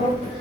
Rafael,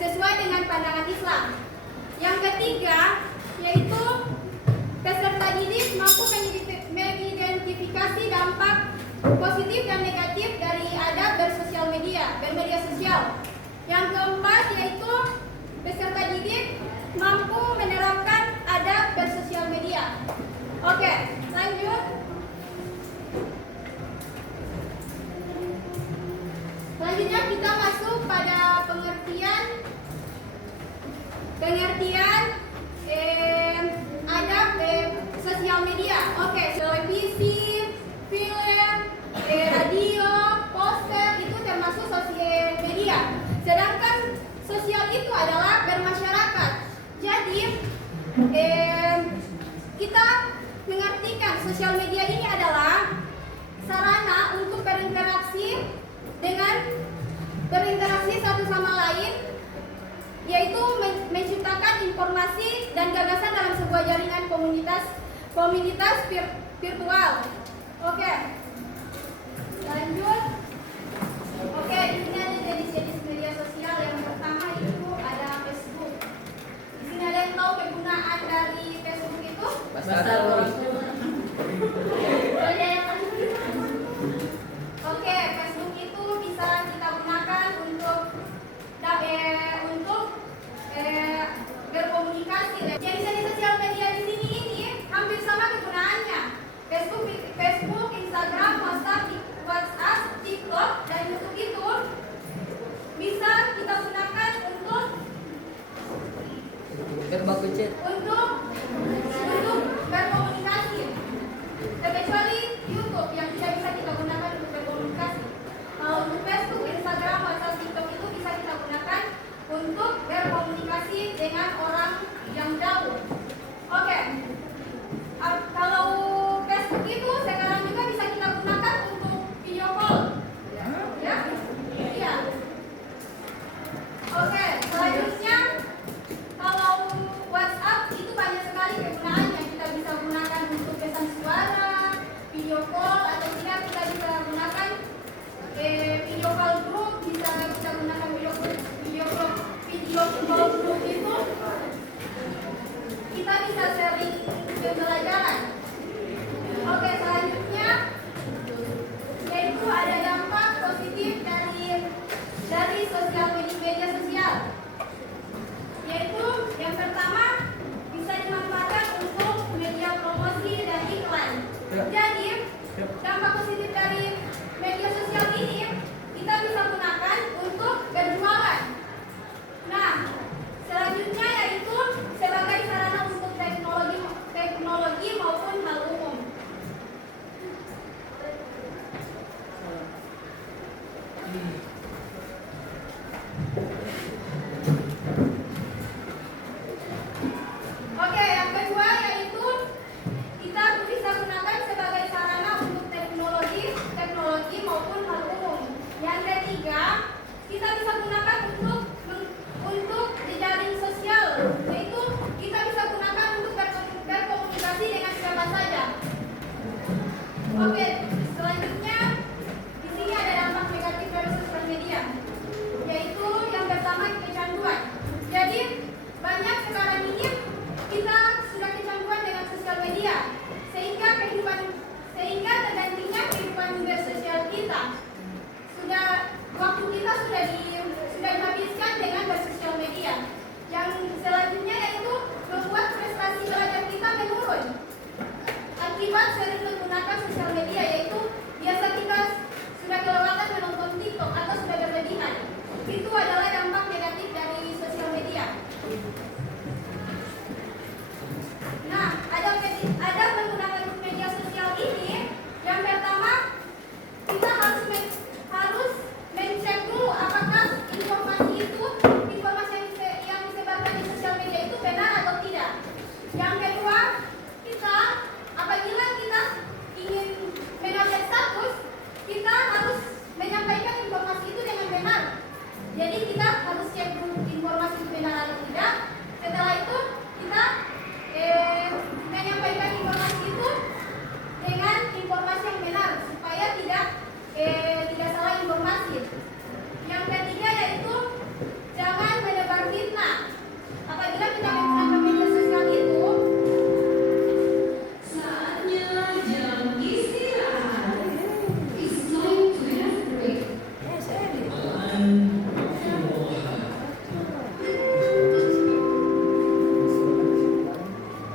sesuai dengan pandangan Islam. Yang ketiga, yaitu peserta didik mampu mengidentifikasi dampak positif dan negatif dari adab bermedia sosial. Yang keempat, yaitu peserta didik mampu menerapkan adab bersosial media. Oke, lanjut. Selanjutnya kita masuk pada pengertian adab sosial media. Oke, televisi, film, radio, poster itu termasuk sosial media. Sedangkan sosial itu adalah bermasyarakat. Jadi kita mengartikan sosial media ini adalah sarana untuk berinteraksi satu sama lain, yaitu menciptakan informasi dan gagasan dalam sebuah jaringan komunitas virtual. Oke, lanjut. Oke, ini ada jenis media sosial. Yang pertama itu ada Facebook. Di sini ada yang tahu kegunaan dari Facebook itu? Oke, Facebook itu bisa kita gunakan untuk berkomunikasi. Jenis sosial media di sini ini hampir sama kegunaannya. Facebook, Instagram, WhatsApp, TikTok, dan YouTube itu bisa kita gunakan untuk berkomunikasi. Kecuali YouTube yang tidak bisa kita gunakan untuk berkomunikasi. Untuk Facebook, Instagram, WhatsApp, TikTok itu bisa kita gunakan untuk berkomunikasi dengan orang yang jauh. Oke. Kalau Facebook itu sekarang juga bisa kita gunakan untuk video call. Ya? Iya. Oke, selanjutnya kalau WhatsApp itu banyak sekali kegunaan. lakukan di sosial media itu benar atau tidak. Yang kedua, kita apabila kita ingin mengupdate status, kita harus menyampaikan informasi itu dengan benar. Jadi kita harus cek dulu informasi itu benar atau tidak. Setelah itu kita menyampaikan informasi itu dengan informasi yang benar supaya tidak salah informasi. Yang ketiga yaitu jangan menebar fitnah. Apabila kita menggunakan media sosial itu, Saatnya jam istirahat. It's time to have a break.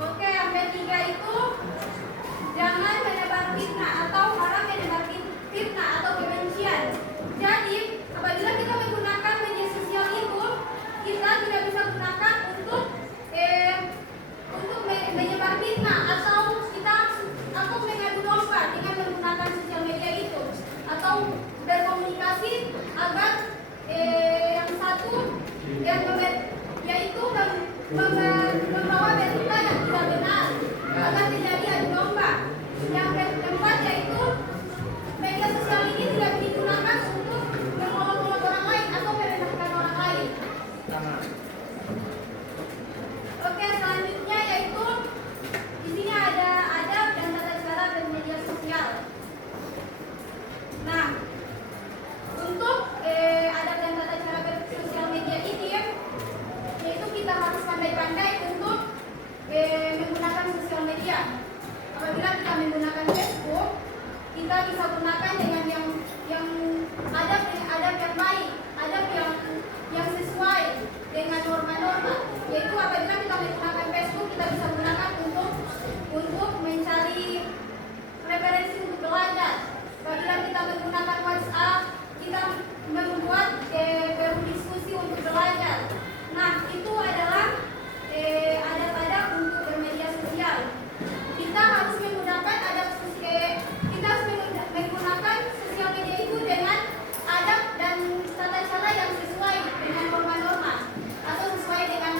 oke, yang ketiga itu jangan menebar fitnah atau haram menebar fitnah atau kebencian. Jadi apabila kita menggunakan media sosial itu, kita tidak bisa gunakan untuk menyebar fitnah atau mengadu domba dengan menggunakan sosial media itu, atau berkomunikasi agar yang satu yaitu membawa berita yang tidak benar agar terjadi adu domba. Yang keempat yaitu media sosial ini tidak digunakan untuk mengolok-olok orang lain atau merendahkan orang lain. Oke, selanjutnya yaitu di sini ada adab dan tata cara bermedia sosial. Nah, untuk adab dan tata cara bersosial media ini, yaitu kita harus pandai-pandai untuk menggunakan sosial media. Apabila kita menggunakan Facebook, kita bisa gunakan dengan yang adab yang baik, adab yang sesuai dengan norma-norma. Yaitu apabila kita menggunakan Facebook, kita bisa gunakan untuk mencari referensi untuk belajar. Apabila kita menggunakan WhatsApp, kita membuat berdiskusi untuk belajar. Nah, itu adalah adab-adab untuk bermedia sosial. Kita harus menggunakan menggunakan sosial media itu dengan adab dan tata cara yang sesuai dengan norma-norma atau sesuai dengan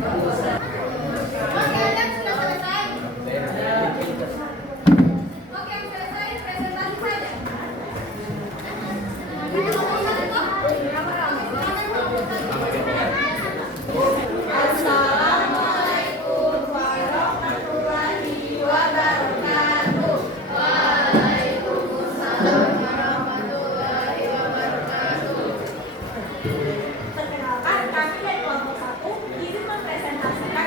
Oke, ada yang sudah selesai. Oke, yang selesai presentasi saja. Assalamualaikum warahmatullahi wabarakatuh. Waalaikumsalam warahmatullahi wabarakatuh. Perkenalkan, kami dari kelompok 1 ingin mempresentasikan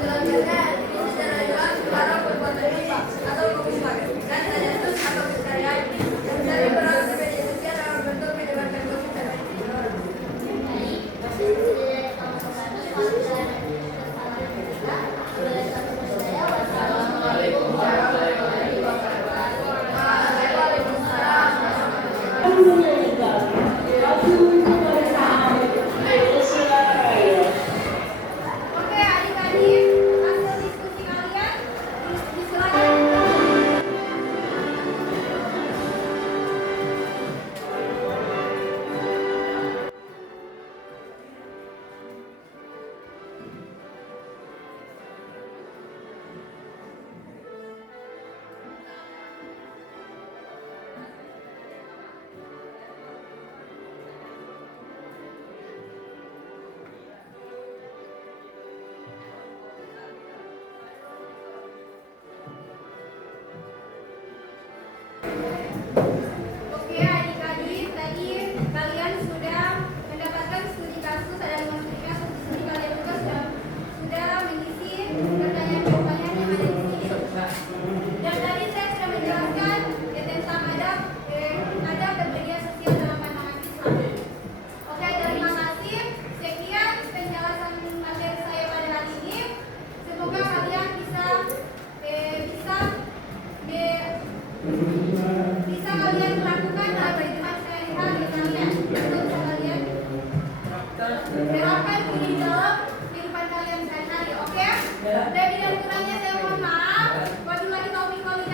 Selanjutnya, ini secara jelas para perbuatan dosa atau kekufuran dan tajassus atau kesarian dari beragam media sosial dalam bentuk menyebarkan gosip dan fitnah. Oke, adik-adik, hasil diskusi kalian disilakan. Oke, adik-adik, tadi kalian sudah mendapatkan studi kasus, ada 5 studi kasus. Di sini kalian juga sudah mengisi pertanyaan-pertanyaan yang ada di sini. Dan tadi saya sudah menjelaskan tentang adab dan media sosial dalam pandangan Islam. Oke, terima kasih. Sekian penjelasan materi saya pada hari ini. Semoga kalian bisa kalian lakukan kehidupan sehari-hari kalian atau bisa kalian terapkan ini di dalam kehidupan kalian sehari-hari. Oke? Lebih dan kurangnya saya mohon maaf. Wabillahi taufiq wal hidayah.